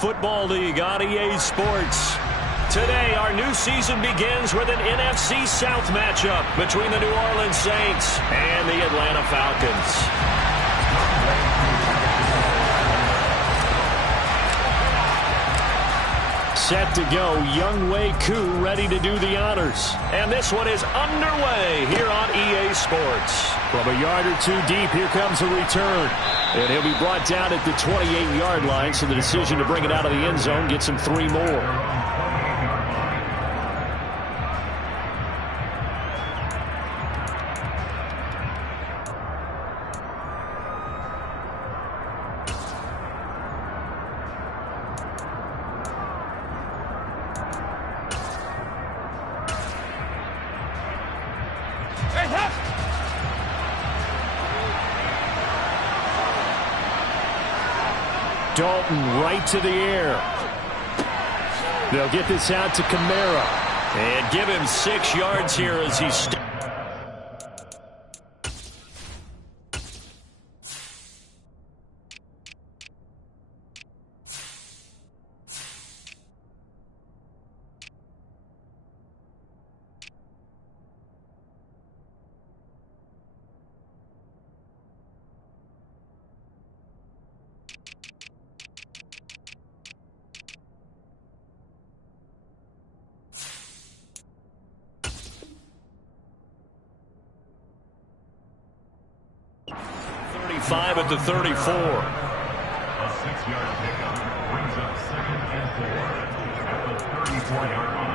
Football League on EA Sports. Today, our new season begins with an NFC South matchup between the New Orleans Saints and the Atlanta Falcons. Set to go, Younghoe Koo ready to do the honors. And this one is underway here on EA Sports. From a yard or two deep, here comes a return. And he'll be brought down at the 28-yard line, so the decision to bring it out of the end zone gets him 3 more. Dalton right to the air. They'll get this out to Kamara. And give him 6 yards here as he's... at the 34. A 6-yard pickup brings up 2nd and 4 at the 34-yard line.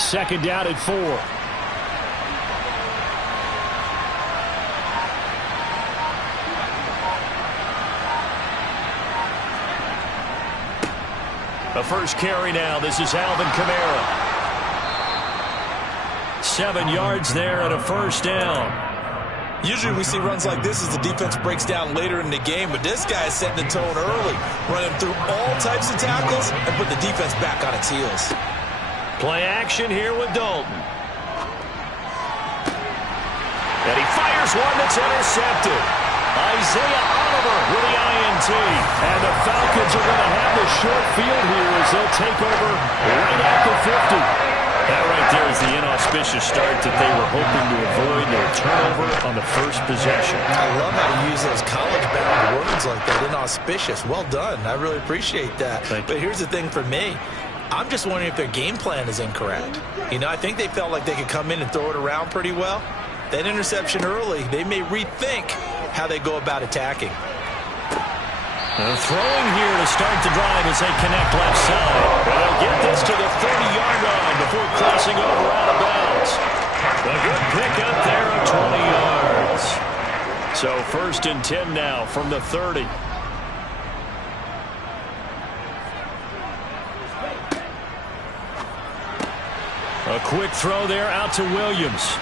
Second down at 4. The first carry now. This is Alvin Kamara. 7 yards there and a first down. Usually we see runs like this as the defense breaks down later in the game, but this guy is setting the tone early, running through all types of tackles and put the defense back on its heels. Play action here with Dalton. And he fires one that's intercepted. Isaiah Oliver with the INT. And the Falcons are going to have the short field here as they'll take over right at the 50. That right there is the inauspicious start that they were hoping to avoid. No turnover on the first possession. I love how you use those college-bound words like that, inauspicious. Well done. I really appreciate that. But here's the thing for me. I'm just wondering if their game plan is incorrect. You know, I think they felt like they could come in and throw it around pretty well. That interception early, they may rethink how they go about attacking. Throwing here to start the drive as they connect left side. And they'll get this to the 30-yard line before crossing over out of bounds. A good pick up there of 20 yards. So 1st and 10 now from the 30. A quick throw there out to Williams.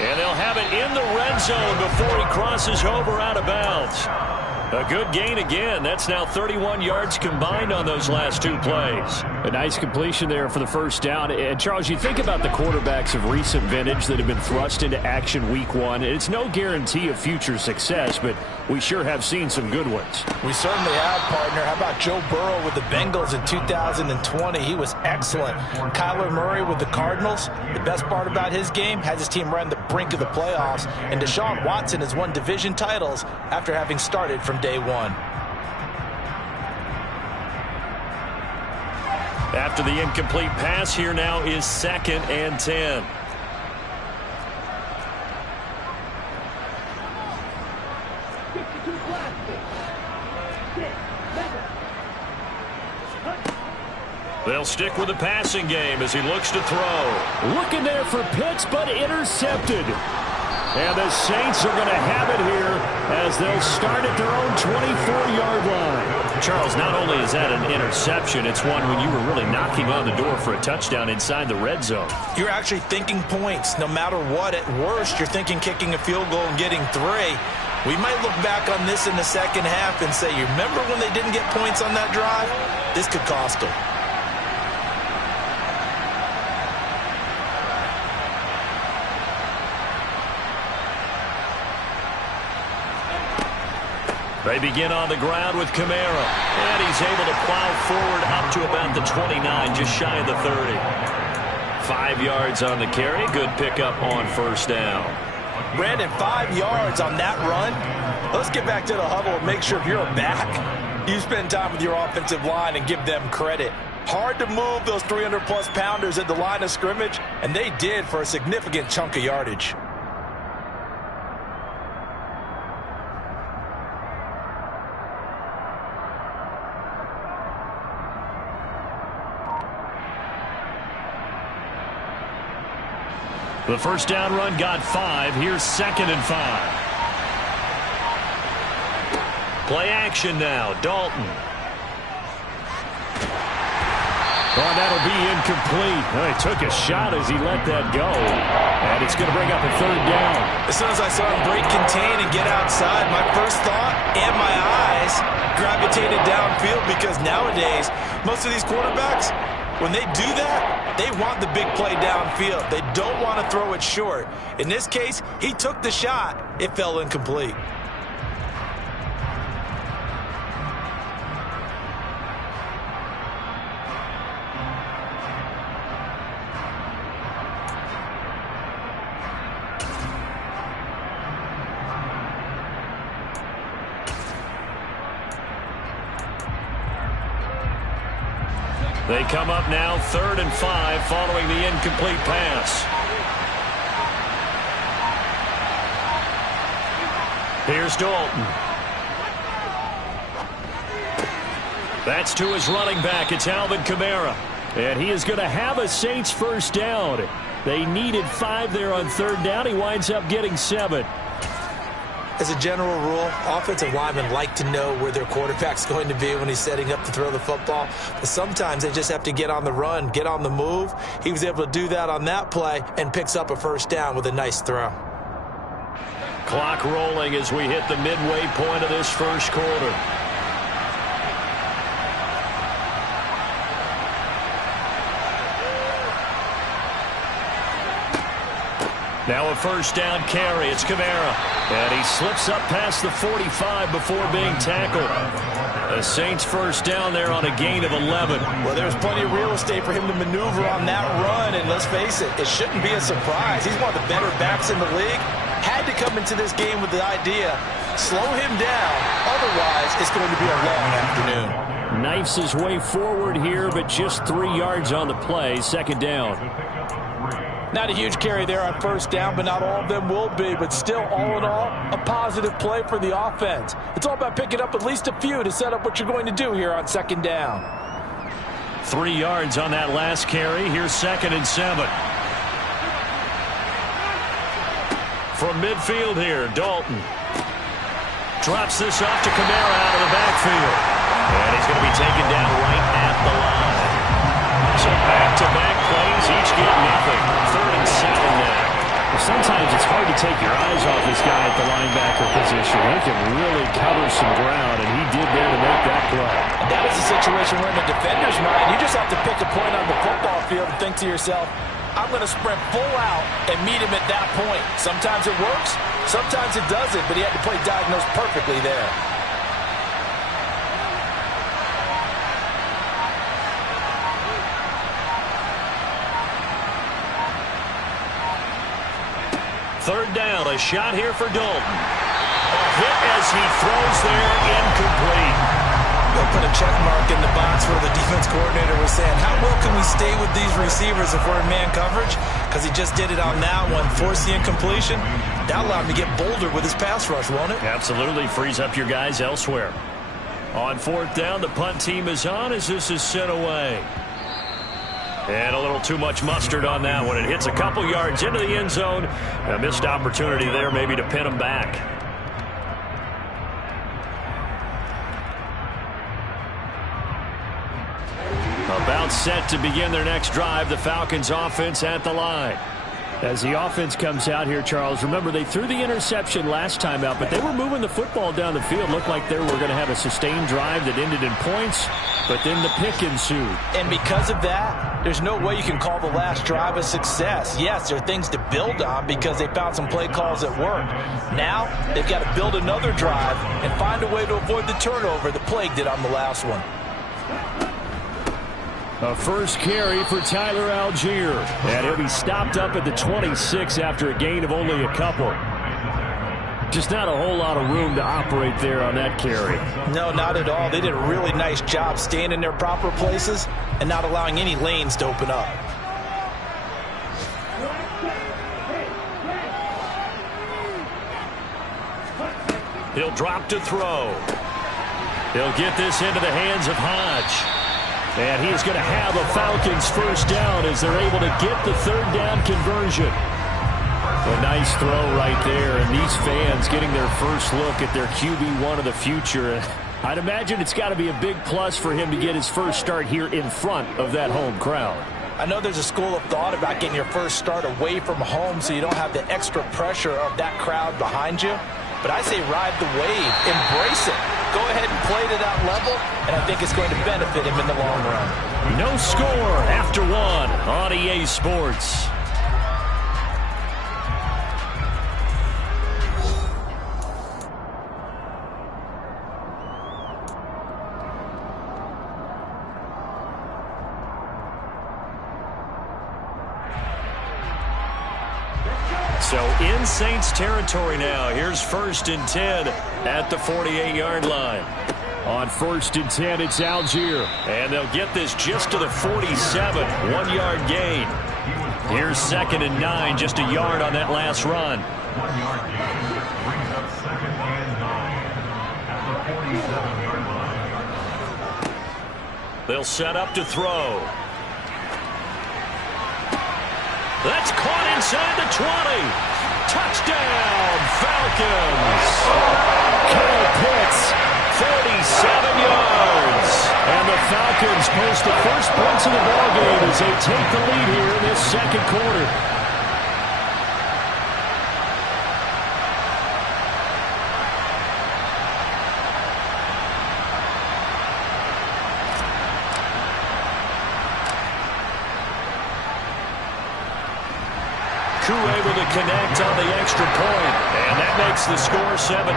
And they'll have it in the red zone before he crosses over out of bounds. A good gain again. That's now 31 yards combined on those last 2 plays. A nice completion there for the first down. And, Charles, you think about the quarterbacks of recent vintage that have been thrust into action week 1. It's no guarantee of future success, but we sure have seen some good ones. We certainly have, partner. How about Joe Burrow with the Bengals in 2020? He was excellent. Kyler Murray with the Cardinals. The best part about his game has his team right on the brink of the playoffs. And Deshaun Watson has won division titles after having started from day 1. After the incomplete pass, here now is 2nd and 10. They'll stick with the passing game as he looks to throw. Looking there for Pitts, but intercepted. And the Saints are going to have it here as they'll start at their own 24-yard line. Charles, not only is that an interception, it's one when you were really knocking on the door for a touchdown inside the red zone. You're actually thinking points. No matter what, at worst, you're thinking kicking a field goal and getting 3. We might look back on this in the second half and say, you remember when they didn't get points on that drive? This could cost them. They begin on the ground with Kamara. And he's able to plow forward up to about the 29, just shy of the 30. 5 yards on the carry. Good pickup on first down. Brandon, 5 yards on that run. Let's get back to the huddle and make sure if you're a back, you spend time with your offensive line and give them credit. Hard to move those 300-plus pounders at the line of scrimmage, and they did for a significant chunk of yardage. The first down run got 5. Here's 2nd and 5. Play action now. Dalton. Oh, that'll be incomplete. Oh, he took a shot as he let that go. And it's going to bring up a 3rd down. As soon as I saw him break contain and get outside, my first thought and my eyes gravitated downfield, because nowadays, most of these quarterbacks, when they do that, they want the big play downfield. They don't want to throw it short. In this case, he took the shot. It fell incomplete. They come up now 3rd and 5 following the incomplete pass. Here's Dalton. That's to his running back. It's Alvin Kamara. And he is going to have a Saints first down. They needed 5 there on 3rd down. He winds up getting 7. As a general rule, offensive linemen like to know where their quarterback's going to be when he's setting up to throw the football. But sometimes they just have to get on the run, get on the move. He was able to do that on that play and picks up a first down with a nice throw. Clock rolling as we hit the midway point of this first quarter. Now a first down carry. It's Kamara. And he slips up past the 45 before being tackled. The Saints first down there on a gain of 11. Well, there's plenty of real estate for him to maneuver on that run. And let's face it, it shouldn't be a surprise. He's one of the better backs in the league. Had to come into this game with the idea, slow him down. Otherwise, it's going to be a long afternoon. Knifes his way forward here, but just 3 yards on the play. 2nd down. Not a huge carry there on first down, but not all of them will be. But still, all in all, a positive play for the offense. It's all about picking up at least a few to set up what you're going to do here on 2nd down. 3 yards on that last carry. Here's 2nd and 7. From midfield here, Dalton. Drops this off to Kamara out of the backfield. And he's going to be taken down right at the line. So back-to-back plays, each get nothing. 3rd and 7 now. Well, sometimes it's hard to take your eyes off this guy at the linebacker position. He can really cover some ground, and he did there to make that play. And that is a situation where in the defender's mind, you just have to pick a point on the football field and think to yourself, I'm going to sprint full out and meet him at that point. Sometimes it works, sometimes it doesn't, but he had to play diagnosed perfectly there. Third down, a shot here for Dalton. A hit as he throws there, incomplete. They'll put a check mark in the box where the defense coordinator was saying, how well can we stay with these receivers if we're in man coverage? Because he just did it on that one, forced the incompletion. That allowed him to get bolder with his pass rush, won't it? Absolutely, frees up your guys elsewhere. On 4th down, the punt team is on as this is sent away. And a little too much mustard on that one. It hits a couple yards into the end zone. A missed opportunity there maybe to pin them back. About set to begin their next drive. The Falcons offense at the line. As the offense comes out here, Charles, remember they threw the interception last time out, but they were moving the football down the field. Looked like they were going to have a sustained drive that ended in points, but then the pick ensued. And because of that, there's no way you can call the last drive a success. Yes, there are things to build on because they found some play calls that worked. Now they've got to build another drive and find a way to avoid the turnover that plagued it on the last one. A first carry for Tyler Algier. And he'll be stopped up at the 26 after a gain of only a couple. Just not a whole lot of room to operate there on that carry. No, not at all. They did a really nice job staying in their proper places and not allowing any lanes to open up. He'll drop to throw. He'll get this into the hands of Hodge. And he is going to have a Falcons first down as they're able to get the third down conversion. A nice throw right there, and these fans getting their first look at their QB1 of the future. I'd imagine it's got to be a big plus for him to get his first start here in front of that home crowd. I know there's a school of thought about getting your first start away from home so you don't have the extra pressure of that crowd behind you. But I say ride the wave, embrace it. Go ahead and play to that level, and I think it's going to benefit him in the long run. No score after one on EA Sports. So in Saints territory now. Here's 1st and 10 at the 48-yard line. On 1st and 10, it's Algier. And they'll get this just to the 47. 1-yard gain. Here's 2nd and 9, just a yard on that last run. 1-yard gain brings up 2nd and 9 at the 47-yard line. They'll set up to throw. That's caught inside the 20. Touchdown, Falcons. Kyle Pitts, 47 yards. And the Falcons post the first points of the ballgame as they take the lead here in this second quarter. Crew able to connect on the extra point, and that makes the score 7-0.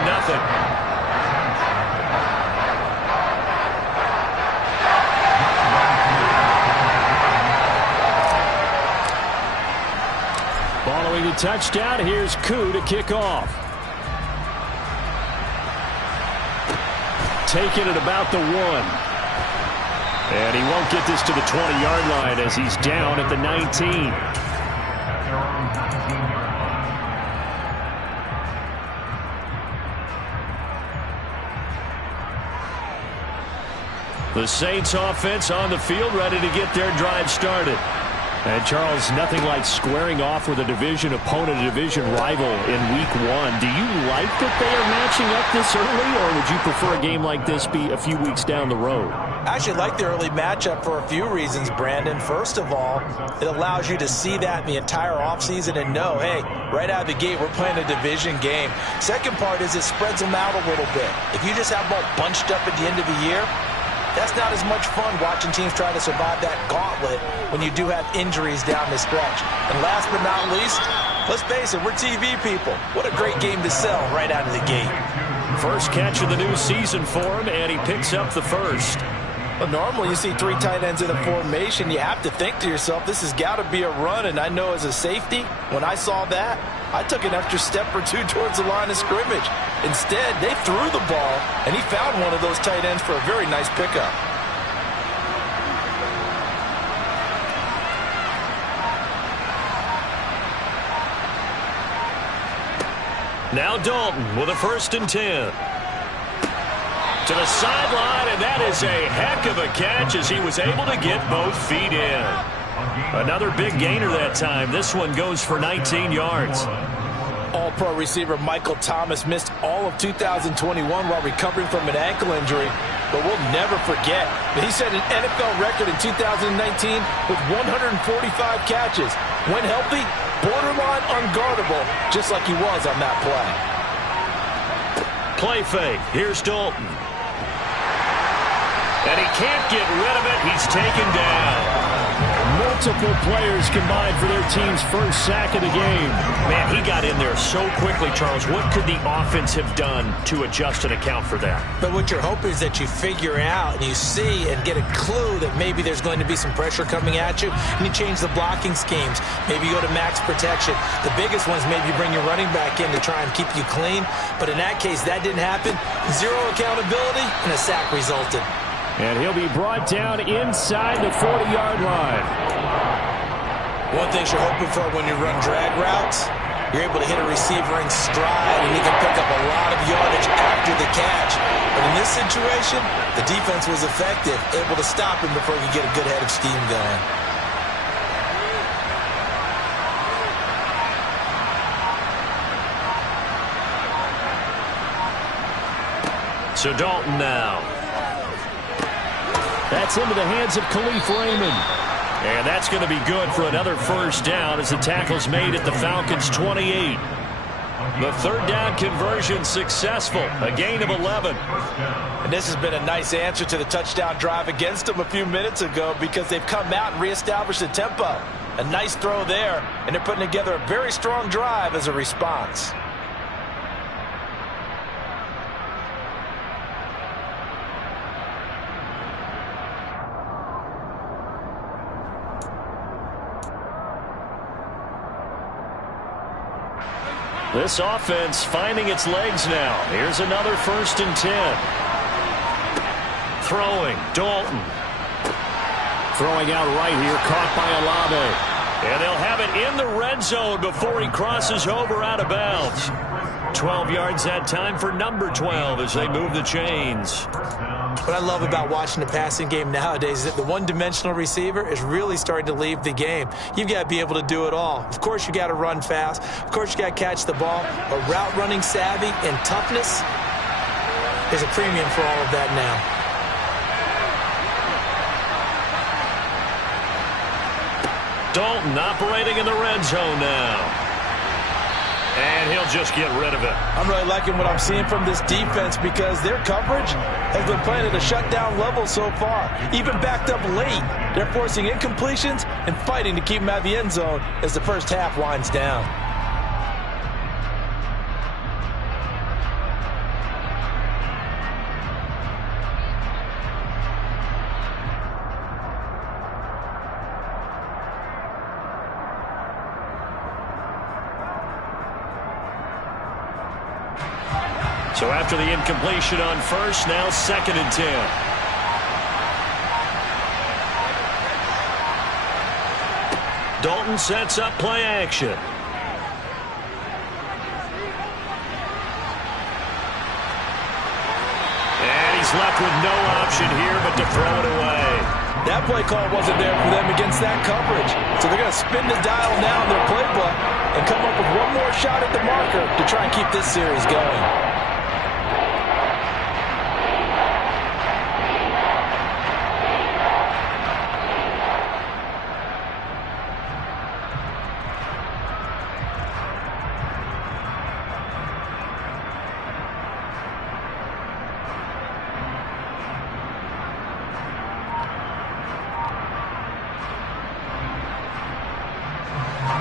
Following the touchdown, here's Koo to kick off. Taking it about the 1. And he won't get this to the 20-yard line as he's down at the 19. The Saints offense on the field ready to get their drive started. And Charles, nothing like squaring off with a division opponent, a division rival in week 1. Do you like that they are matching up this early, or would you prefer a game like this be a few weeks down the road? I actually like the early matchup for a few reasons, Brandon. First of all, it allows you to see that in the entire offseason and know, hey, right out of the gate, we're playing a division game. Second part is it spreads them out a little bit. If you just have them all bunched up at the end of the year, that's not as much fun watching teams try to survive that gauntlet when you do have injuries down the stretch. And last but not least, let's face it, we're TV people. What a great game to sell right out of the gate. First catch of the new season for him, and he picks up the first. Well, normally you see 3 tight ends in a formation. You have to think to yourself, this has got to be a run. And I know as a safety, when I saw that, I took an extra step or 2 towards the line of scrimmage. Instead, they threw the ball, and he found one of those tight ends for a very nice pickup. Now Dalton with a 1st and 10. To the sideline, and that is a heck of a catch as he was able to get both feet in. Another big gainer that time. This one goes for 19 yards. All-pro receiver Michael Thomas missed all of 2021 while recovering from an ankle injury, but we'll never forget that he set an NFL record in 2019 with 145 catches. When healthy, borderline unguardable, just like he was on that play. Play fake. Here's Dalton. And he can't get rid of it. He's taken down. Multiple players combined for their team's first sack of the game. Man, he got in there so quickly, Charles. What could the offense have done to adjust and account for that? But what you're hoping is that you figure out and you see and get a clue that maybe there's going to be some pressure coming at you, and you change the blocking schemes. Maybe you go to max protection. The biggest one is maybe you bring your running back in to try and keep you clean. But in that case, that didn't happen. Zero accountability, and a sack resulted. And he'll be brought down inside the 40-yard line. One thing you're hoping for when you run drag routes, you're able to hit a receiver in stride, and he can pick up a lot of yardage after the catch. But in this situation, the defense was effective, able to stop him before he could get a good head of steam going. So Dalton now. That's into the hands of Khalif Raymond. And that's going to be good for another first down as the tackle's made at the Falcons' 28. The third down conversion successful. A gain of 11. And this has been a nice answer to the touchdown drive against them a few minutes ago because they've come out and reestablished the tempo. A nice throw there, and they're putting together a very strong drive as a response. This offense finding its legs now. Here's another 1st and 10. Throwing, Dalton. Throwing out right here, caught by Olave. And they'll have it in the red zone before he crosses over out of bounds. 12 yards that time for number 12 as they move the chains. What I love about watching the passing game nowadays is that the one-dimensional receiver is really starting to leave the game. You've got to be able to do it all. Of course, you got to run fast. Of course, you got to catch the ball. But route running savvy and toughness is a premium for all of that now. Dalton operating in the red zone now. And he'll just get rid of it. I'm really liking what I'm seeing from this defense because their coverage has been playing at a shutdown level so far. Even backed up late, they're forcing incompletions and fighting to keep them out of the end zone as the first half winds down. So after the incompletion on first, now 2nd and 10. Dalton sets up play action. And he's left with no option here but to throw it away. That play call wasn't there for them against that coverage. So they're going to spin the dial now in their playbook and come up with one more shot at the marker to try and keep this series going.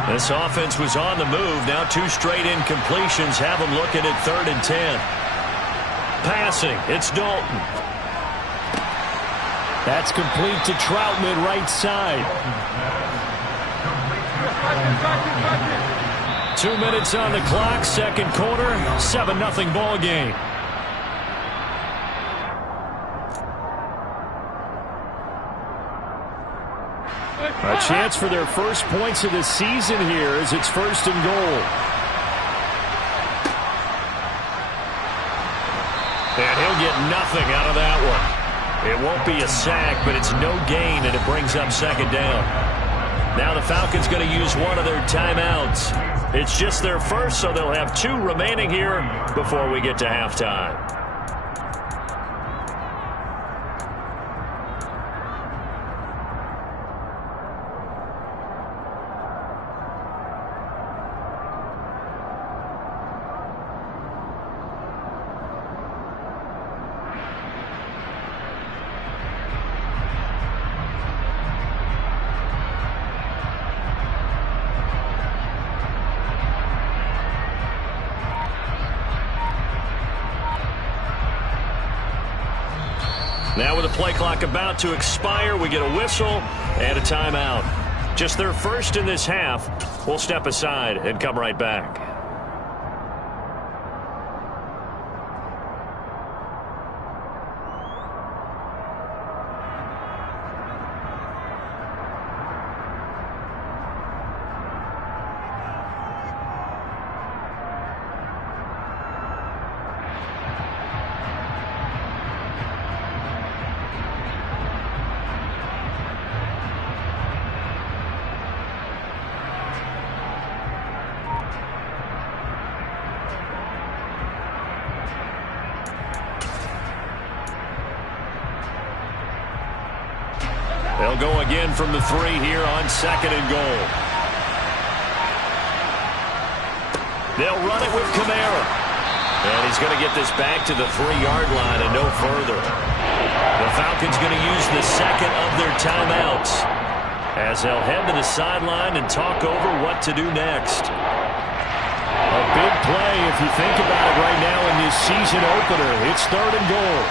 This offense was on the move. Now 2 straight incompletions have them looking at 3rd and 10. Passing, it's Dalton. That's complete to Troutman right side. 2 minutes on the clock, 2nd quarter, 7-0 ball game. A chance for their first points of the season here as it's 1st and goal. And he'll get nothing out of that one. It won't be a sack, but it's no gain, and it brings up 2nd down. Now the Falcons going to use one of their timeouts. It's just their first, so they'll have 2 remaining here before we get to halftime. Now with the play clock about to expire, we get a whistle and a timeout. Just their first in this half. We'll step aside and come right back. They'll go again from the 3 here on 2nd and goal. They'll run it with Kamara. And he's going to get this back to the 3-yard line and no further. The Falcons going to use the second of their timeouts as they'll head to the sideline and talk over what to do next. A big play if you think about it right now in this season opener. It's 3rd and goal.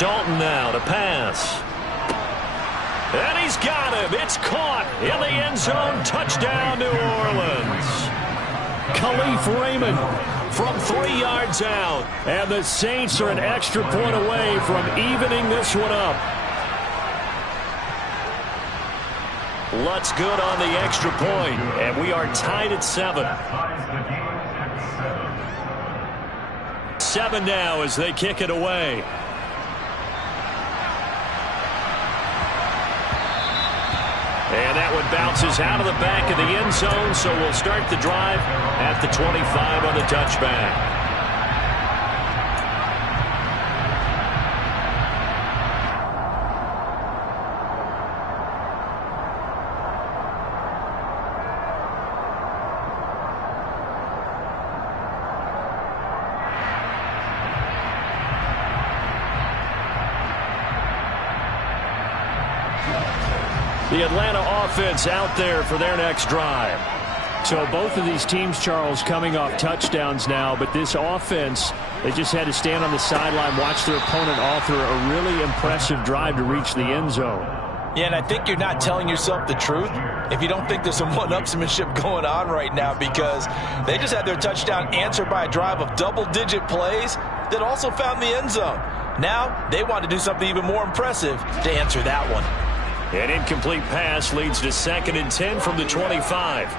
Dalton now to pass. And he's got him. It's caught in the end zone. Touchdown, New Orleans. Khalif Raymond from 3 yards out. And the Saints are an extra point away from evening this one up. Lutz good on the extra point, and we are tied at 7. 7 now as they kick it away. And that one bounces out of the back of the end zone, so we'll start the drive at the 25 on the touchback. The Atlanta offense out there for their next drive. So both of these teams, Charles, coming off touchdowns now, but this offense, they just had to stand on the sideline, watch their opponent author a really impressive drive to reach the end zone. Yeah, and I think you're not telling yourself the truth if you don't think there's some one-upsmanship going on right now, because they just had their touchdown answered by a drive of double-digit plays that also found the end zone. Now they want to do something even more impressive to answer that one. An incomplete pass leads to 2nd and 10 from the 25.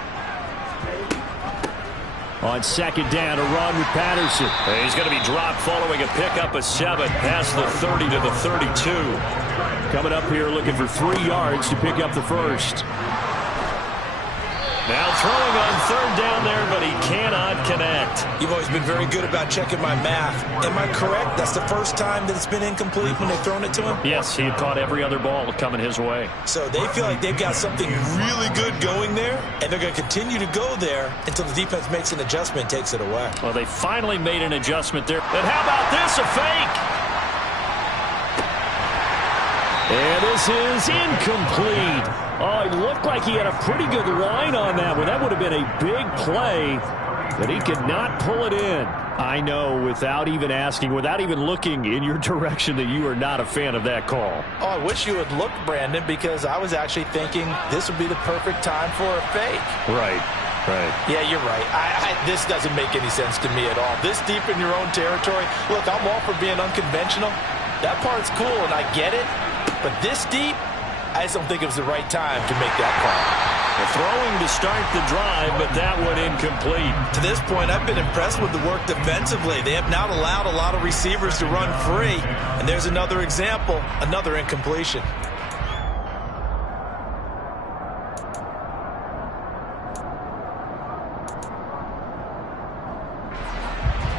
On 2nd down, a run with Patterson. And he's going to be dropped following a pickup of 7 past the 30 to the 32. Coming up here looking for 3 yards to pick up the first. Now throwing on 3rd down there, but he cannot connect. You've always been very good about checking my math. Am I correct? That's the first time that it's been incomplete when they've thrown it to him? Yes, he had caught every other ball coming his way. So they feel like they've got something really good going there, and they're going to continue to go there until the defense makes an adjustment and takes it away. Well, they finally made an adjustment there. And how about this, a fake? And this is incomplete. Oh, it looked like he had a pretty good line on that one. That would have been a big play, but he could not pull it in. I know, without even asking, without even looking in your direction, that you are not a fan of that call. Oh, I wish you would look, Brandon, because I was actually thinking this would be the perfect time for a fake. Right. Yeah, you're right. This doesn't make any sense to me at all. This deep in your own territory. Look, I'm all for being unconventional. That part's cool, and I get it. But this deep, I just don't think it was the right time to make that call. Throwing to start the drive, but that one incomplete. To this point, I've been impressed with the work defensively. They have not allowed a lot of receivers to run free. And there's another example, another incompletion.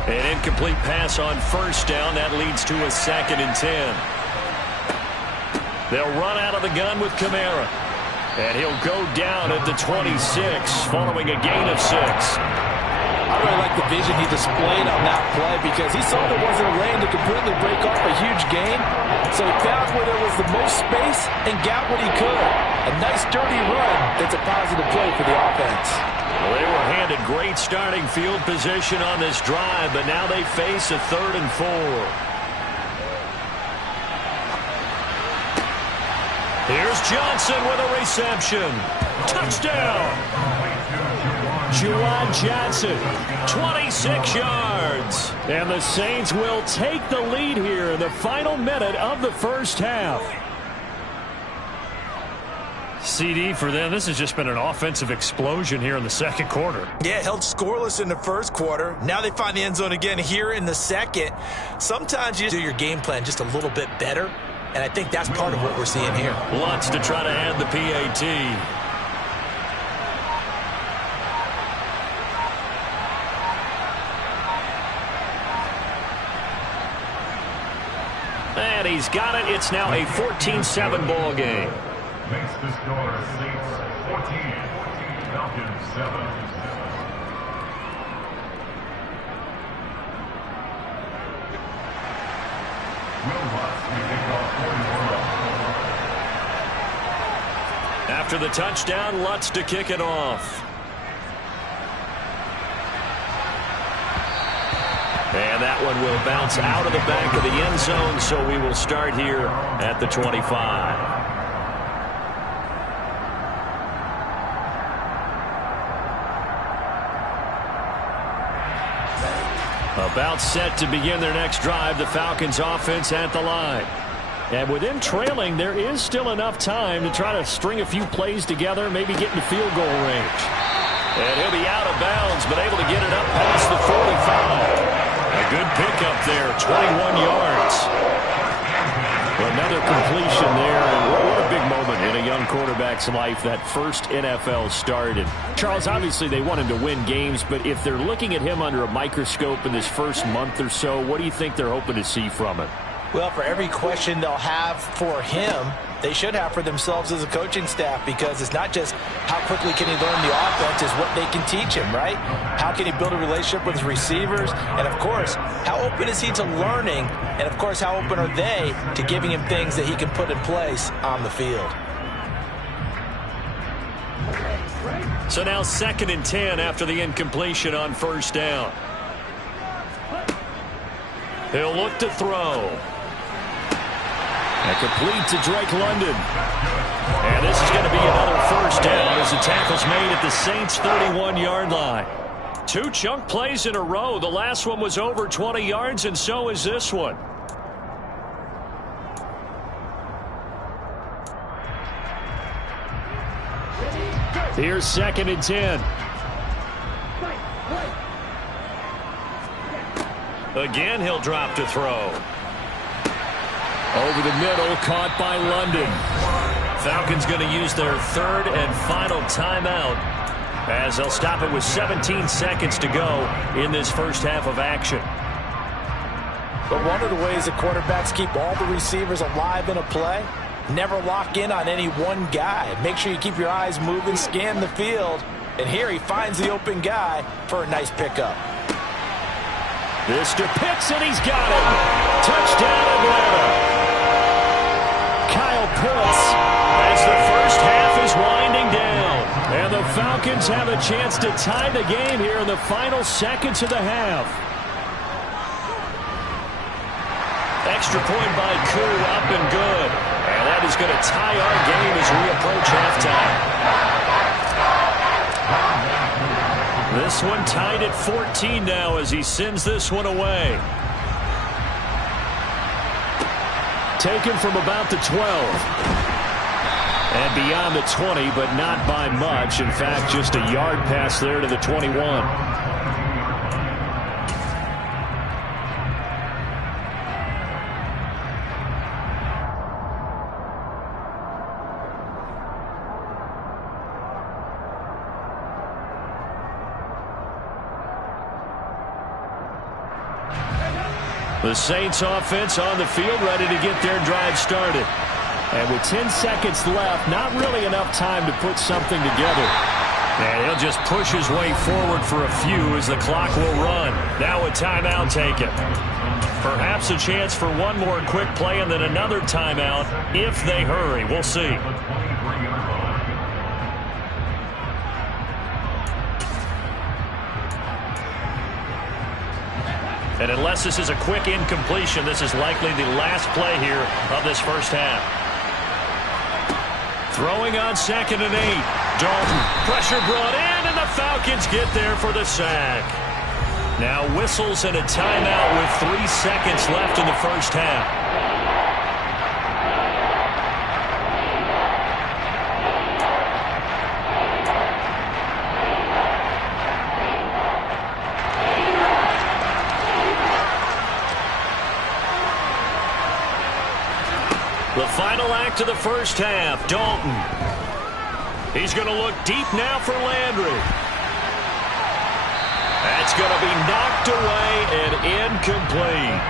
An incomplete pass on first down. That leads to a 2nd and 10. They'll run out of the gun with Kamara. And he'll go down at the 26 following a gain of 6. I really like the vision he displayed on that play because he saw there wasn't a lane to completely break off a huge gain. So he found where there was the most space and got what he could. A nice dirty run that's a positive play for the offense. Well, they were handed great starting field position on this drive, but now they face a 3rd and 4. Here's Johnson with a reception. Touchdown! Juwan Johnson, 26 yards. And the Saints will take the lead here in the final minute of the first half. CD for them, this has just been an offensive explosion here in the second quarter. Yeah, held scoreless in the first quarter. Now they find the end zone again here in the second. Sometimes you do your game plan just a little bit better, and I think that's part of what we're seeing here. Lutz to try to add the PAT. And he's got it. It's now a 14-7 ball game. Makes the score Saints 14, Falcons 7. Will Lutz will kick off 41. After the touchdown, Lutz to kick it off. And that one will bounce out of the back of the end zone, so we will start here at the 25. About set to begin their next drive, the Falcons offense at the line. And with them trailing, there is still enough time to try to string a few plays together, maybe get into field goal range. And he'll be out of bounds, but able to get it up past the 45. A good pickup there, 21 yards. Another completion there, and what a big moment in a young quarterback's life, that first NFL start. And Charles, obviously they want him to win games, but if they're looking at him under a microscope in this first month or so, what do you think they're hoping to see from it? Well, for every question they'll have for him, they should have for themselves as a coaching staff, because it's not just how quickly can he learn the offense, it's what they can teach him, right? How can he build a relationship with his receivers? And, of course, how open is he to learning? And, of course, how open are they to giving him things that he can put in place on the field? So now 2nd and 10 after the incompletion on first down. He'll look to throw. And complete to Drake London. And this is going to be another first down as the tackle's made at the Saints' 31-yard line. 2 chunk plays in a row. The last one was over 20 yards, and so is this one. Here's 2nd and 10. Again, he'll drop to throw. Over the middle, caught by London. Falcons going to use their 3rd and final timeout as they'll stop it with 17 seconds to go in this first half of action. But one of the ways that quarterbacks keep all the receivers alive in a play, never lock in on any one guy. Make sure you keep your eyes moving, scan the field. And here he finds the open guy for a nice pickup. This to Pitts, and he's got him. Touchdown, Atlanta. Kyle Pitts as the first half is winding down. And the Falcons have a chance to tie the game here in the final seconds of the half. Extra point by Koo, up and good. And that is going to tie our game as we approach halftime. This one tied at 14 now as he sends this one away. Taken from about the 12. And beyond the 20, but not by much. In fact, just a yard pass there to the 21. The Saints offense on the field, ready to get their drive started. And with 10 seconds left, not really enough time to put something together. And he'll just push his way forward for a few as the clock will run. Now a timeout taken. Perhaps a chance for one more quick play and then another timeout if they hurry. We'll see. And unless this is a quick incompletion, this is likely the last play here of this first half. Throwing on 2nd and 8. Dalton, pressure brought in, and the Falcons get there for the sack. Now whistles and a timeout with 3 seconds left in the first half. The final act of the first half, Dalton. He's going to look deep now for Landry. That's going to be knocked away and incomplete.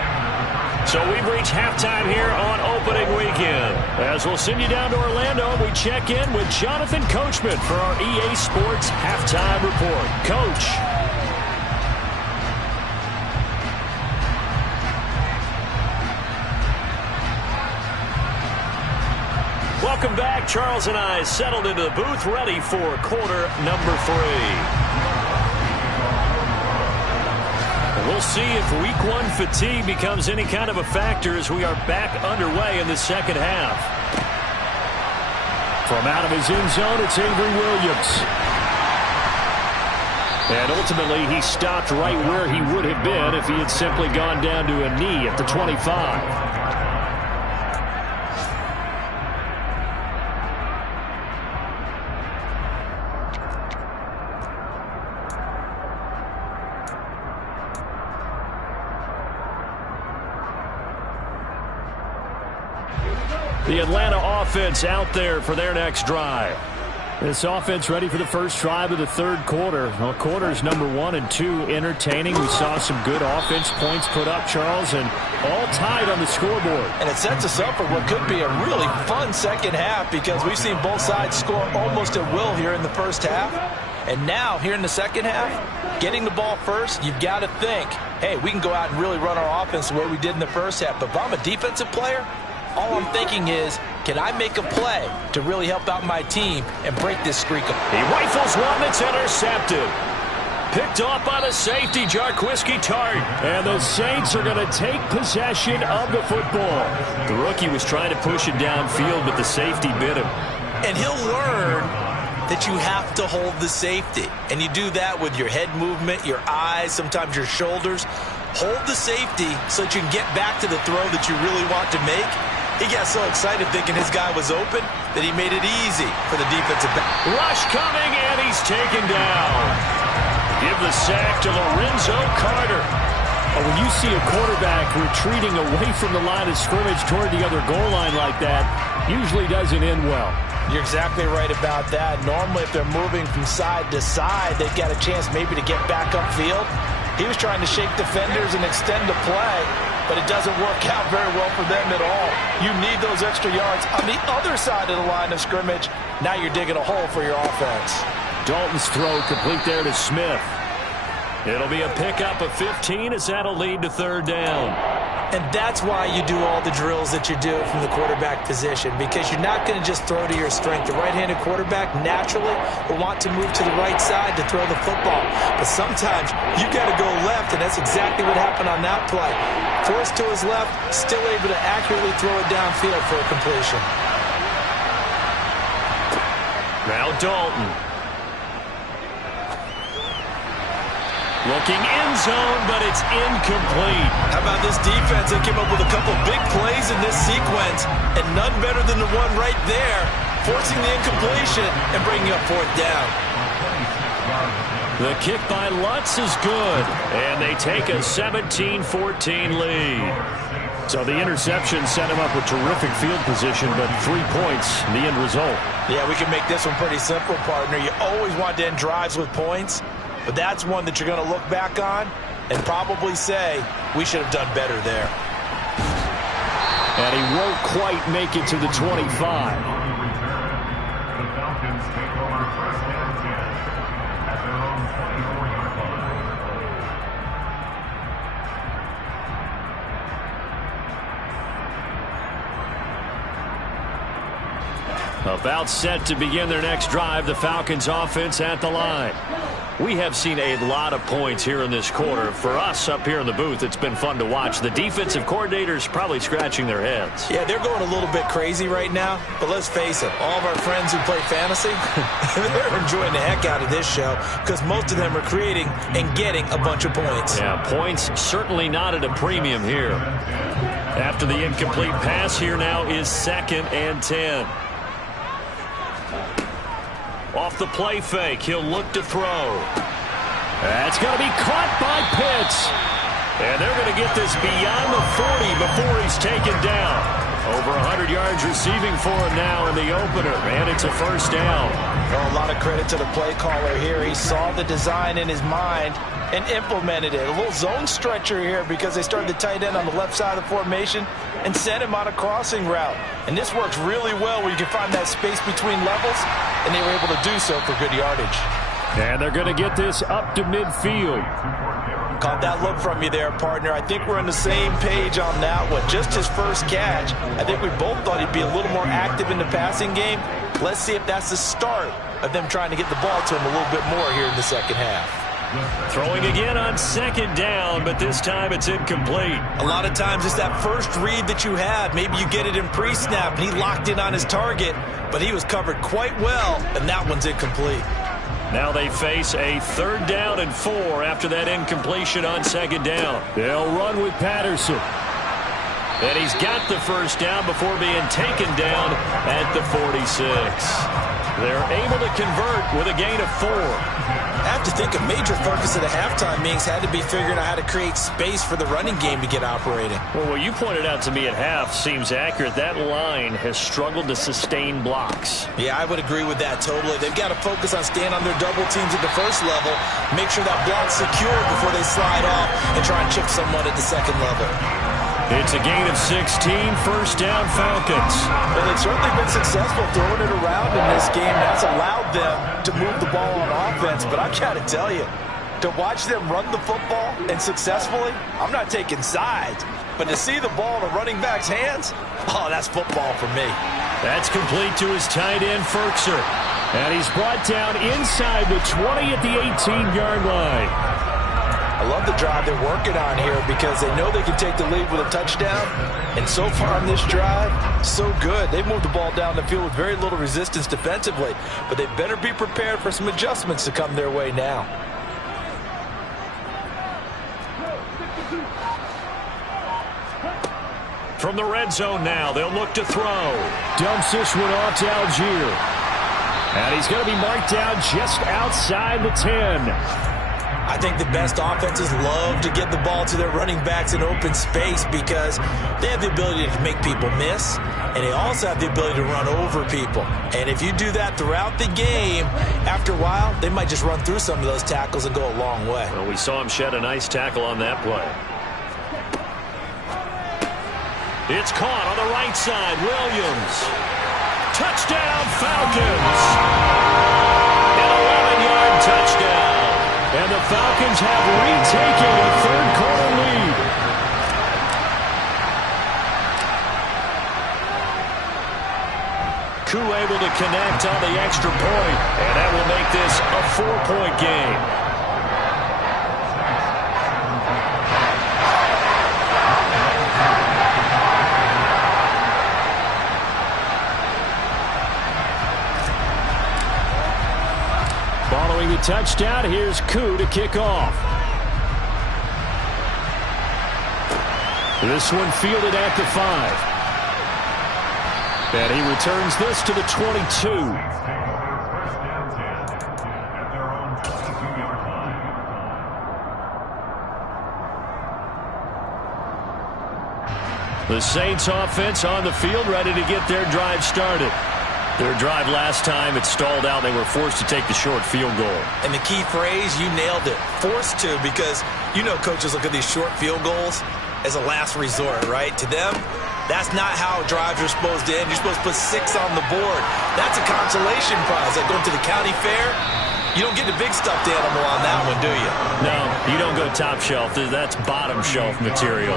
So we've reached halftime here on opening weekend. As we'll send you down to Orlando, we check in with Jonathan Coachman for our EA Sports Halftime Report. Coach. Welcome back. Charles and I settled into the booth, ready for quarter number 3. We'll see if week 1 fatigue becomes any kind of a factor as we are back underway in the second half. From out of his end zone, it's Avery Williams. And ultimately, he stopped right where he would have been if he had simply gone down to a knee at the 25. The Atlanta offense out there for their next drive. This offense ready for the first drive of the third quarter. Well, quarters number 1 and 2 entertaining. We saw some good offense points put up, Charles, and all tied on the scoreboard. And it sets us up for what could be a really fun second half because we've seen both sides score almost at will here in the first half. And now, here in the second half, getting the ball first, you've got to think, hey, we can go out and really run our offense the way we did in the first half. But if I'm a defensive player, all I'm thinking is, can I make a play to really help out my team and break this streak? He rifles one that's intercepted. Picked off by the safety, Jarquiski Tart. And the Saints are going to take possession of the football. The rookie was trying to push it downfield, but the safety bit him. And he'll learn that you have to hold the safety. And you do that with your head movement, your eyes, sometimes your shoulders. Hold the safety so that you can get back to the throw that you really want to make. He got so excited thinking his guy was open that he made it easy for the defensive back. Rush coming, and he's taken down. Give the sack to Lorenzo Carter. When you see a quarterback retreating away from the line of scrimmage toward the other goal line like that, usually doesn't end well. You're exactly right about that. Normally, if they're moving from side to side, they've got a chance maybe to get back upfield. He was trying to shake defenders and extend the play, but it doesn't work out very well for them at all. You need those extra yards on the other side of the line of scrimmage. Now you're digging a hole for your offense. Dalton's throw complete there to Smith. It'll be a pickup of 15 as that'll lead to third down. And that's why you do all the drills that you do from the quarterback position, because you're not going to just throw to your strength. The right-handed quarterback naturally will want to move to the right side to throw the football. But sometimes you got to go left, and that's exactly what happened on that play. Forced to his left, still able to accurately throw it downfield for a completion. Now Dalton. Looking end zone, but it's incomplete. How about this defense? They came up with a couple big plays in this sequence, and none better than the one right there forcing the incompletion and bringing up 4th down. The kick by Lutz is good, and they take a 17-14 lead. So the interception set him up with terrific field position, but 3 points, the end result. Yeah, we can make this one pretty simple, partner. You always want to end drives with points, but that's one that you're going to look back on and probably say, we should have done better there. And he won't quite make it to the 25. About set to begin their next drive, the Falcons offense at the line. We have seen a lot of points here in this quarter. For us up here in the booth, it's been fun to watch. The defensive coordinators probably scratching their heads. Yeah, they're going a little bit crazy right now, but let's face it, all of our friends who play fantasy, they're enjoying the heck out of this show because most of them are creating and getting a bunch of points. Yeah, points certainly not at a premium here. After the incomplete pass, here now is 2nd and 10. Off the play fake, he'll look to throw. That's going to be caught by Pitts. And they're going to get this beyond the 40 before he's taken down. Over 100 yards receiving for him now in the opener, and it's a 1st down. Well, a lot of credit to the play caller here. He saw the design in his mind and implemented it. A little zone stretcher here because they started the tight end on the left side of the formation and sent him on a crossing route. And this works really well where you can find that space between levels, and they were able to do so for good yardage. And they're going to get this up to midfield. Caught that look from you there, partner. I think we're on the same page on that one. Just his first catch, I think we both thought he'd be a little more active in the passing game. Let's see if that's the start of them trying to get the ball to him a little bit more here in the second half. Throwing again on 2nd down, but this time it's incomplete. A lot of times it's that first read that you have. Maybe you get it in pre-snap, and he locked in on his target, but he was covered quite well, and that one's incomplete. Now they face a 3rd down and 4 after that incompletion on 2nd down. They'll run with Patterson. And he's got the 1st down before being taken down at the 46. They're able to convert with a gain of 4. I have to think a major focus of the halftime meetings had to be figuring out how to create space for the running game to get operating. Well, what you pointed out to me at half seems accurate. That line has struggled to sustain blocks. Yeah, I would agree with that totally. They've got to focus on staying on their double teams at the first level, make sure that block's secure before they slide off and try and chip someone at the second level. It's a gain of 16, 1st down Falcons. Well, they've certainly been successful throwing it around in this game. That's allowed them to move the ball on offense. But I've got to tell you, to watch them run the football and successfully, I'm not taking sides. But to see the ball in a running back's hands, oh, that's football for me. That's complete to his tight end, Ferkser. And he's brought down inside the 20 at the 18-yard line. I love the drive they're working on here because they know they can take the lead with a touchdown. And so far on this drive, so good. They moved the ball down the field with very little resistance defensively. But they better be prepared for some adjustments to come their way now. From the red zone now, they'll look to throw. Dumps this one off to Algier. And he's going to be marked down just outside the 10. I think the best offenses love to get the ball to their running backs in open space because they have the ability to make people miss, and they also have the ability to run over people. And if you do that throughout the game, after a while, they might just run through some of those tackles and go a long way. Well, we saw him shed a nice tackle on that play. It's caught on the right side. Williams. Touchdown, Falcons. An 11-yard touchdown. And the Falcons have retaken a third-quarter lead. Koo able to connect on the extra point, and that will make this a 4-point game. Following the touchdown, here's Koo to kick off. This one fielded at the 5. And he returns this to the 22. The Saints offense on the field, ready to get their drive started. Their drive last time, it stalled out. They were forced to take the short field goal. And the key phrase, you nailed it, forced to, because you know coaches look at these short field goals as a last resort, right? To them, that's not how drives are supposed to end. You're supposed to put 6 on the board. That's a consolation prize. Like going to the county fair, you don't get the big stuffed animal on that one, do you? No, you don't go top shelf. That's bottom shelf material.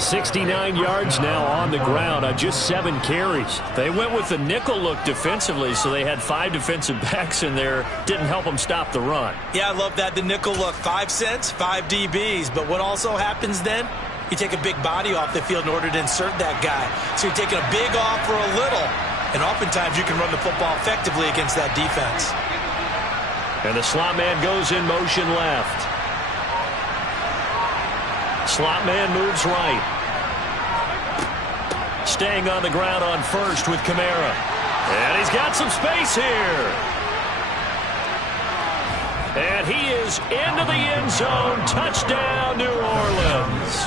69 yards now on the ground on just 7 carries. They went with the nickel look defensively, so they had 5 defensive backs in there. Didn't help them stop the run. Yeah, I love that. The nickel look, 5 cents, 5 DBs. But what also happens then? You take a big body off the field in order to insert that guy. So you're taking a big off for a little. And oftentimes you can run the football effectively against that defense. And the slot man goes in motion left. Slot man moves right. Staying on the ground on first with Kamara. And he's got some space here. And he is into the end zone. Touchdown, New Orleans.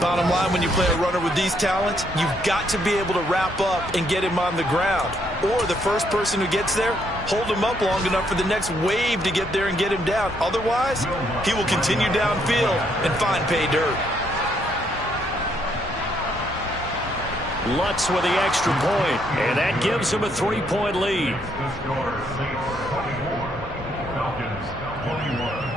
Bottom line, when you play a runner with these talents, you've got to be able to wrap up and get him on the ground. Or the first person who gets there, hold him up long enough for the next wave to get there and get him down. Otherwise, he will continue downfield and find pay dirt. Lutz with the extra point, and that gives him a 3-point lead. The score, Saints 24, Falcons 21.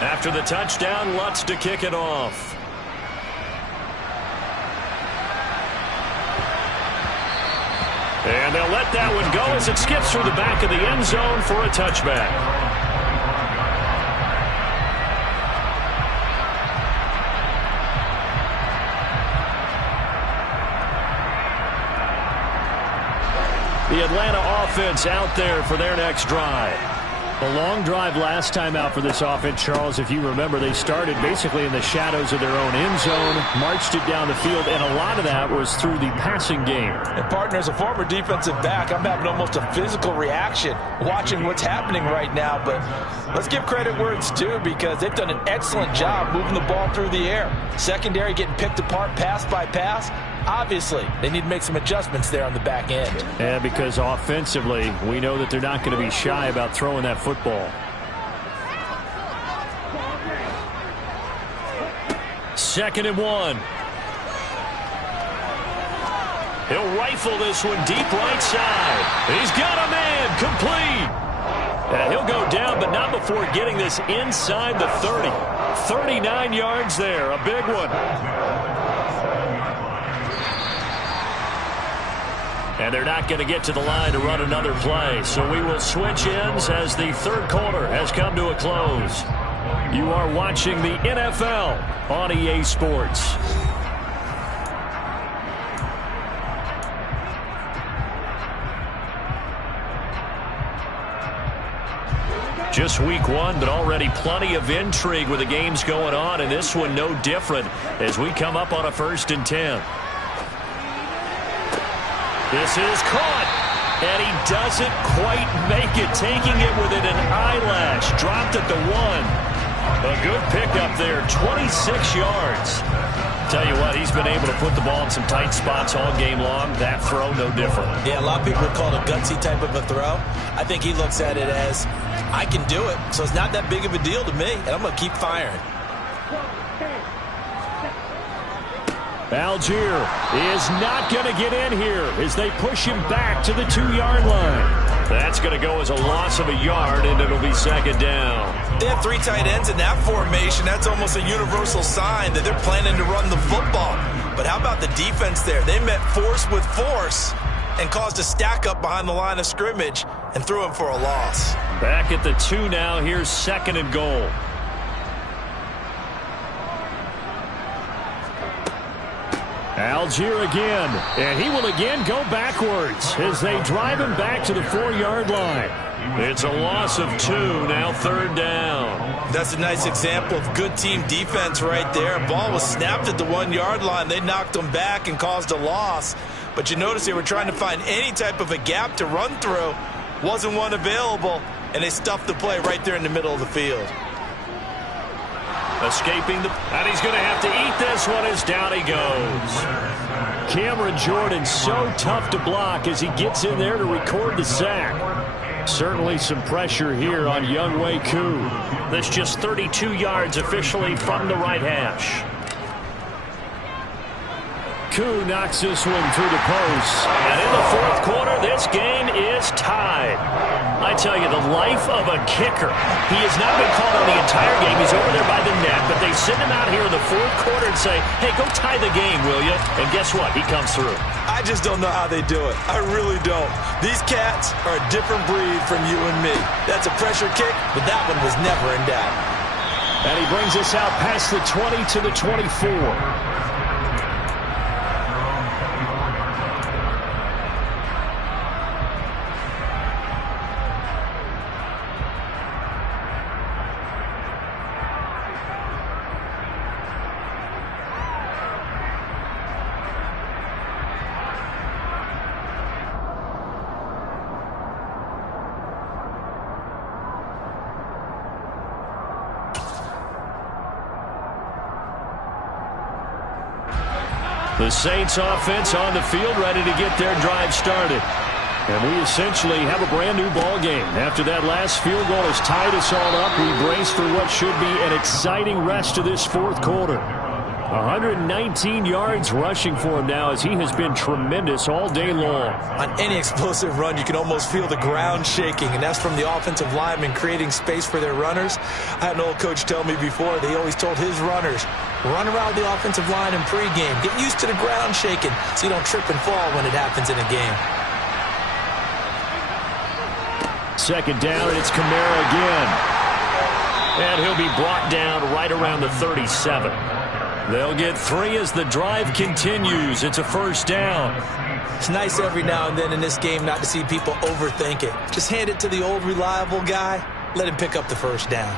After the touchdown, Lutz to kick it off. And they'll let that one go as it skips through the back of the end zone for a touchback. The Atlanta offense out there for their next drive. A long drive last time out for this offense, Charles. If you remember, they started basically in the shadows of their own end zone, marched it down the field, and a lot of that was through the passing game. And, partner, as a former defensive back, I'm having almost a physical reaction watching what's happening right now. But let's give credit where it's due, because they've done an excellent job moving the ball through the air. Secondary getting picked apart pass by pass. Obviously, they need to make some adjustments there on the back end. And because offensively, we know that they're not going to be shy about throwing that football. Second and 1. He'll rifle this one deep right side. He's got a man, complete. And he'll go down, but not before getting this inside the 30. 39 yards there, a big one. And they're not going to get to the line to run another play. So we will switch ends as the third quarter has come to a close. You are watching the NFL on EA Sports. Just week 1, but already plenty of intrigue with the games going on, and this one no different as we come up on a 1st and 10. This is caught, and he doesn't quite make it, taking it within an eyelash. Dropped at the 1. A good pickup there, 26 yards. Tell you what, he's been able to put the ball in some tight spots all game long. That throw, no different. Yeah, a lot of people would call it a gutsy type of a throw. I think he looks at it as, I can do it, so it's not that big of a deal to me, and I'm going to keep firing. Algier is not going to get in here as they push him back to the 2-yard line. That's going to go as a loss of a yard, and it'll be 2nd down. They have 3 tight ends in that formation. That's almost a universal sign that they're planning to run the football. But how about the defense there? They met force with force and caused a stack up behind the line of scrimmage and threw him for a loss. Back at the 2 now. Here's 2nd and goal. Algier again, and he will again go backwards as they drive him back to the 4-yard line. It's a loss of 2, now 3rd down. That's a nice example of good team defense right there. Ball was snapped at the 1-yard line. They knocked him back and caused a loss. But you notice they were trying to find any type of a gap to run through. Wasn't one available, and they stuffed the play right there in the middle of the field. Escaping and he's going to have to eat this one as down he goes. Cameron Jordan so tough to block as he gets in there to record the sack. Certainly some pressure here on Younghoe Koo. That's just 32 yards officially from the right hash. Koo knocks this one through the post. And in the 4th quarter, this game is tied. I tell you, the life of a kicker. He has not been called on the entire game. He's over there by the net, but they send him out here in the 4th quarter and say, hey, go tie the game, will you? And guess what? He comes through. I just don't know how they do it. I really don't. These cats are a different breed from you and me. That's a pressure kick, but that one was never in doubt. And he brings us out past the 20 to the 24. The Saints offense on the field, ready to get their drive started. And we essentially have a brand new ball game. After that last field goal has tied us all up, we brace for what should be an exciting rest of this 4th quarter. 119 yards rushing for him now as he has been tremendous all day long. On any explosive run, you can almost feel the ground shaking, and that's from the offensive linemen creating space for their runners. I had an old coach tell me before, they always told his runners, run around the offensive line in pregame. Get used to the ground shaking so you don't trip and fall when it happens in a game. 2nd down, and it's Kamara again. And he'll be brought down right around the 37. They'll get 3 as the drive continues. It's a 1st down. It's nice every now and then in this game not to see people overthink it. Just hand it to the old reliable guy. Let him pick up the 1st down.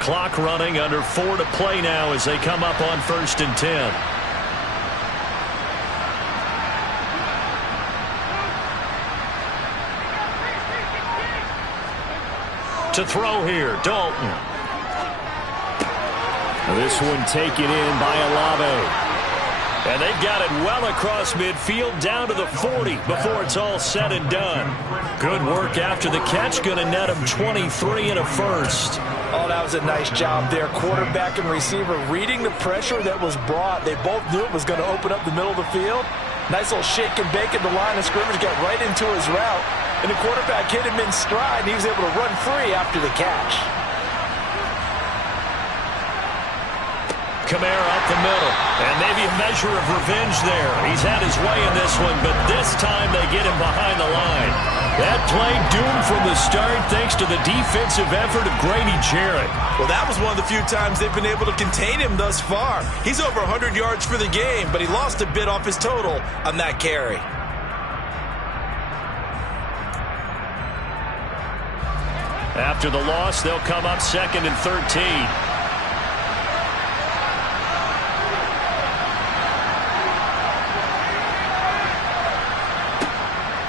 Clock running, under 4 to play now as they come up on 1st and 10. To throw here, Dalton. This one taken in by Olave. And they've got it well across midfield down to the 40 before it's all said and done. Good work after the catch. Going to net him 23 and a 1st. Oh, that was a nice job there. Quarterback and receiver reading the pressure that was brought. They both knew it was going to open up the middle of the field. Nice little shake and bake at the line of scrimmage. Got right into his route. And the quarterback hit him in stride. And he was able to run free after the catch. Kamara up the middle, and maybe a measure of revenge there. He's had his way in this one, but this time they get him behind the line. That play doomed from the start thanks to the defensive effort of Grady Jarrett. Well, that was one of the few times they've been able to contain him thus far. He's over 100 yards for the game, but he lost a bit off his total on that carry. After the loss, they'll come up 2nd and 13.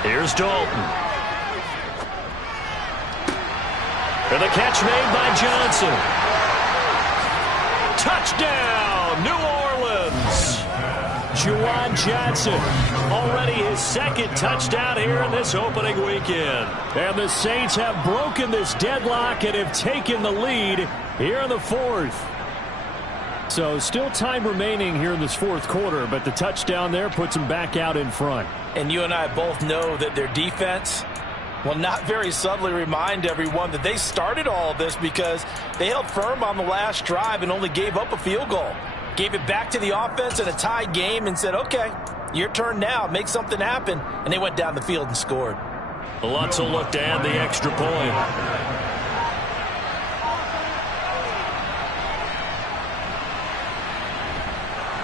Here's Dalton. And the catch made by Johnson. Touchdown, New Orleans. Juwan Johnson, already his 2nd touchdown here in this opening weekend. And the Saints have broken this deadlock and have taken the lead here in the 4th. So still time remaining here in this 4th quarter, but the touchdown there puts them back out in front. And you and I both know that their defense will not very subtly remind everyone that they started all of this because they held firm on the last drive and only gave up a field goal. Gave it back to the offense in a tied game and said, okay, your turn now, make something happen. And they went down the field and scored. Lots of look to add the extra point.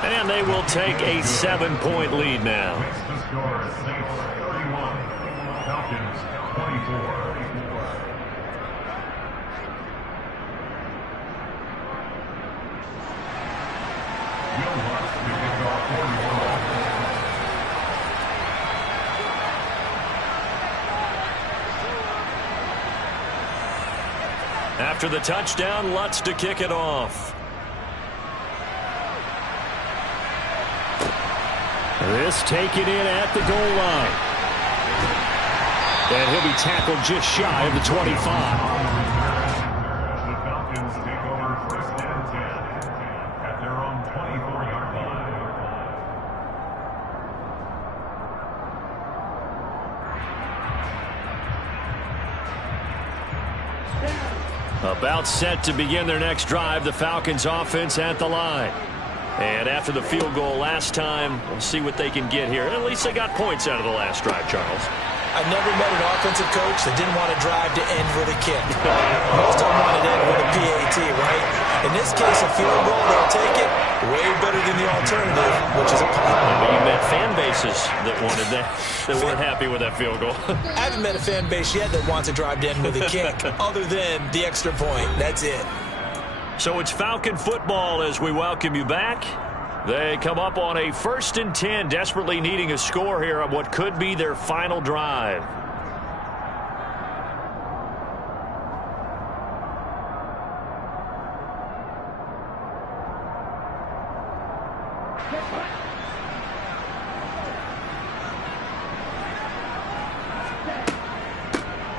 And they will take a 7-point lead now. The score is Saints 31, Falcons 24. After the touchdown, Lutz to kick it off. This taken in at the goal line. And he'll be tackled just shy of the 25. The Falcons take over first and 10 at their own 24-yard line. About set to begin their next drive, the Falcons offense at the line. And after the field goal last time, we'll see what they can get here. At least they got points out of the last drive, Charles. I've never met an offensive coach that didn't want to drive to end with a kick. Most of them wanted to end with a PAT, right? In this case, a field goal, they'll take it. Way better than the alternative, which is a punt. But you met fan bases that wanted that weren't happy with that field goal. I haven't met a fan base yet that wants to drive to end with a kick, other than the extra point. That's it. So it's Falcon football as we welcome you back. They come up on a 1st and 10, desperately needing a score here on what could be their final drive.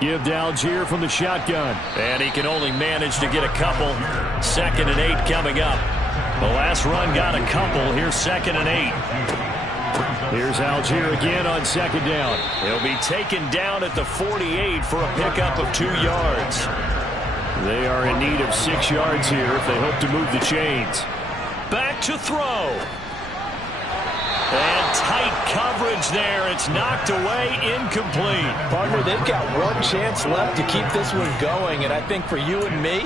Give to Algier from the shotgun. And he can only manage to get a couple. 2nd and 8 coming up. The last run got a couple. Here's 2nd and 8. Here's Algier again on 2nd down. He'll be taken down at the 48 for a pickup of 2 yards. They are in need of 6 yards here if they hope to move the chains. Back to throw. And tight coverage there. It's knocked away, incomplete. Partner, they've got one chance left to keep this one going, and I think for you and me,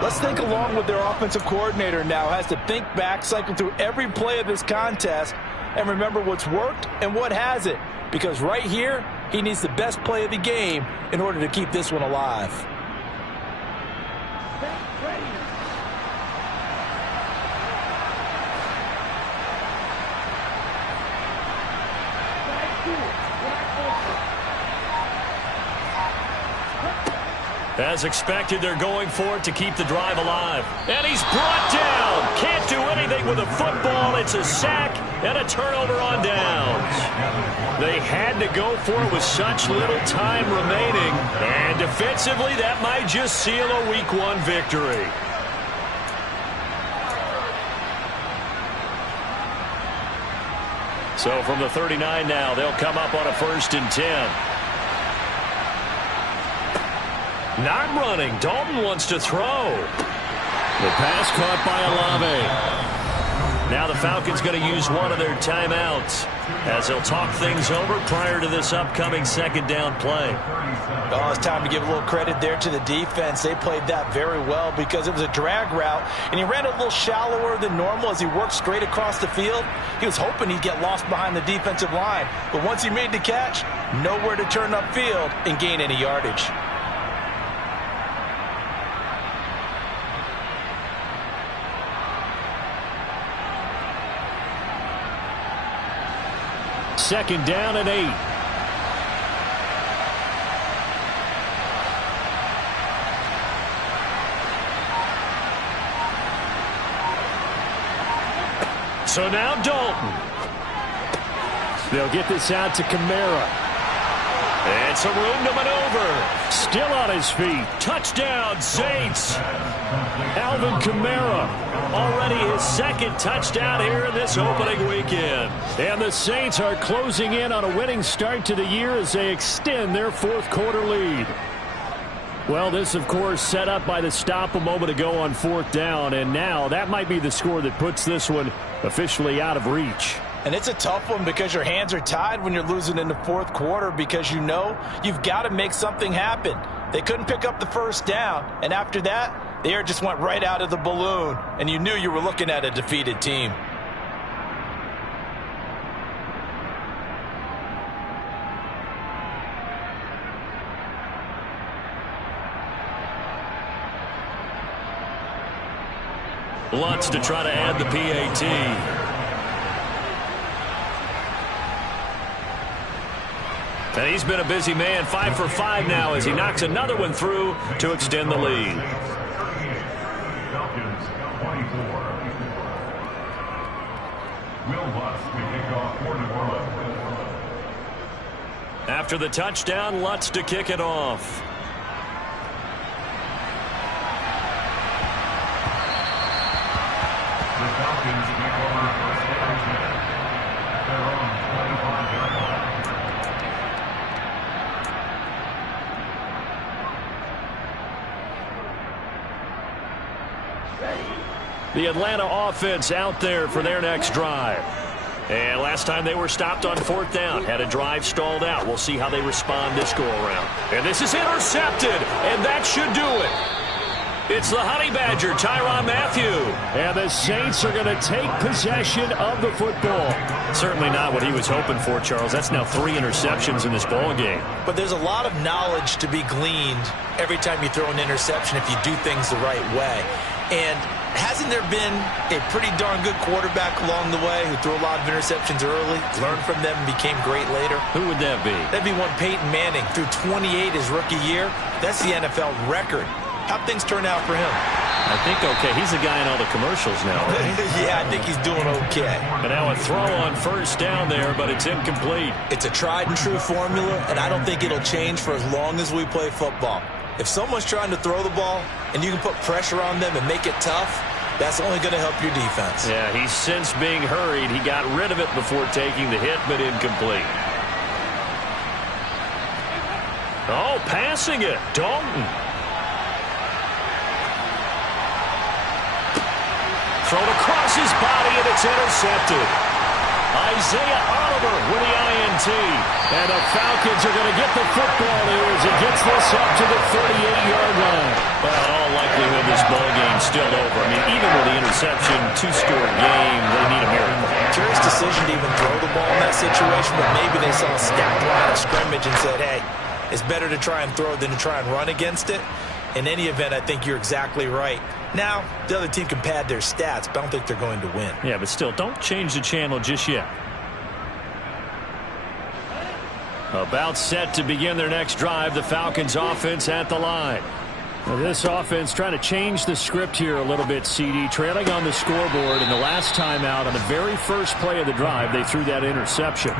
let's think along with their offensive coordinator now. Has to think back, cycle through every play of this contest, and remember what's worked and what hasn't. Because right here, he needs the best play of the game in order to keep this one alive. As expected, they're going for it to keep the drive alive. And he's brought down. Can't do anything with a football. It's a sack and a turnover on downs. They had to go for it with such little time remaining. And defensively, that might just seal a Week 1 victory. So from the 39 now, they'll come up on a 1st and 10. Not running. Dalton wants to throw. The pass caught by Olave. Now the Falcons going to use one of their timeouts as they'll talk things over prior to this upcoming 2nd down play. Oh, it's time to give a little credit there to the defense. They played that very well because it was a drag route, and he ran a little shallower than normal as he worked straight across the field. He was hoping he'd get lost behind the defensive line, but once he made the catch, nowhere to turn upfield and gain any yardage. Second down and 8. So now Dalton. They'll get this out to Kamara. And some room to maneuver. Still on his feet. Touchdown, Saints. Alvin Kamara. Already his 2nd touchdown here in this opening weekend. And the Saints are closing in on a winning start to the year as they extend their 4th quarter lead. Well, this, of course, set up by the stop a moment ago on 4th down, and now that might be the score that puts this one officially out of reach. And it's a tough one because your hands are tied when you're losing in the 4th quarter because you know you've got to make something happen. They couldn't pick up the 1st down, and after that, the air just went right out of the balloon, and you knew you were looking at a defeated team. Lutz to try to add the PAT. And he's been a busy man, 5 for 5 now as he knocks another one through to extend the lead. Falcons 24. Will Lutz to kick off for New Orleans. After the touchdown, Lutz to kick it off. The Falcons take over first down 10 at their own 25-yard line. The Atlanta offense out there for their next drive. And last time they were stopped on 4th down, had a drive stalled out. We'll see how they respond this go-around. And this is intercepted, and that should do it. It's the Honey Badger, Tyrann Mathieu. And the Saints are going to take possession of the football. Certainly not what he was hoping for, Charles. That's now 3 interceptions in this ball game. But there's a lot of knowledge to be gleaned every time you throw an interception if you do things the right way. And hasn't there been a pretty darn good quarterback along the way who threw a lot of interceptions early, learned from them, and became great later? Who would that be? That'd be one Peyton Manning. Threw 28 his rookie year. That's the NFL record. How'd things turn out for him? I think okay. He's the guy in all the commercials now, right? Yeah, I think he's doing okay. And now a throw on 1st down there, but it's incomplete. It's a tried and true formula, and I don't think it'll change for as long as we play football. If someone's trying to throw the ball and you can put pressure on them and make it tough, that's only going to help your defense. Yeah, he's since being hurried. He got rid of it before taking the hit, but incomplete. Oh, passing it. Dalton. Thrown across his body, and it's intercepted. Isaiah Oliver with the INT. And the Falcons are going to get the football here as he gets this up to the 38-yard line. Well, in all likelihood, this ball game's still over. I mean, even with the interception, 2-score game, they need a miracle. Curious decision to even throw the ball in that situation, but maybe they saw a stacked line of scrimmage and said, hey, it's better to try and throw than to try and run against it. In any event, I think you're exactly right. Now, the other team can pad their stats, but I don't think they're going to win. Yeah, but still, don't change the channel just yet. About set to begin their next drive, the Falcons offense at the line. Well, this offense trying to change the script here a little bit, CD. Trailing on the scoreboard, and the last time out on the very first play of the drive, they threw that interception.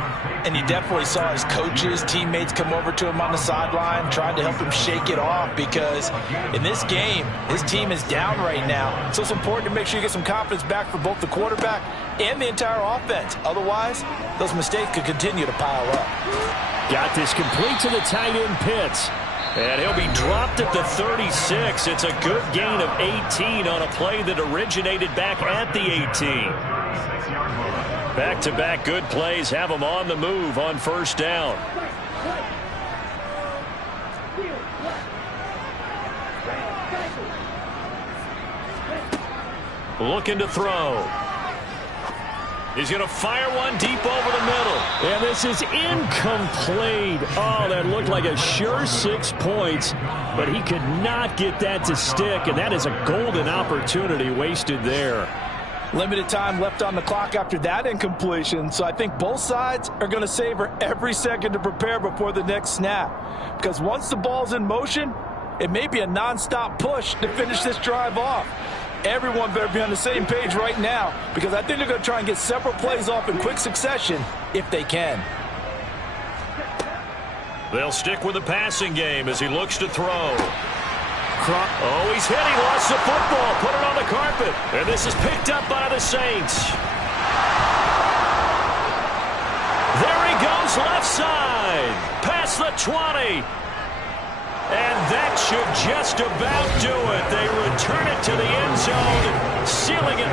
And you definitely saw his coaches, teammates come over to him on the sideline, trying to help him shake it off because in this game, his team is down right now. So it's important to make sure you get some confidence back for both the quarterback and the entire offense. Otherwise, those mistakes could continue to pile up. Got this complete to the tight end Pitts. And he'll be dropped at the 36. It's a good gain of 18 on a play that originated back at the 18. Back-to-back good plays have them on the move on 1st down. Looking to throw. He's going to fire one deep over the middle. And this is incomplete. Oh, that looked like a sure 6 points, but he could not get that to stick, and that is a golden opportunity wasted there. Limited time left on the clock after that incompletion, so I think both sides are going to savor every second to prepare before the next snap. Because once the ball's in motion, it may be a nonstop push to finish this drive off. Everyone better be on the same page right now because I think they're going to try and get several plays off in quick succession if they can. They'll stick with the passing game as he looks to throw. Oh, he's hit. He lost the football. Put it on the carpet. And this is picked up by the Saints. There he goes left side. Past the 20. And that should just about do it. They return it to the end zone, sealing it.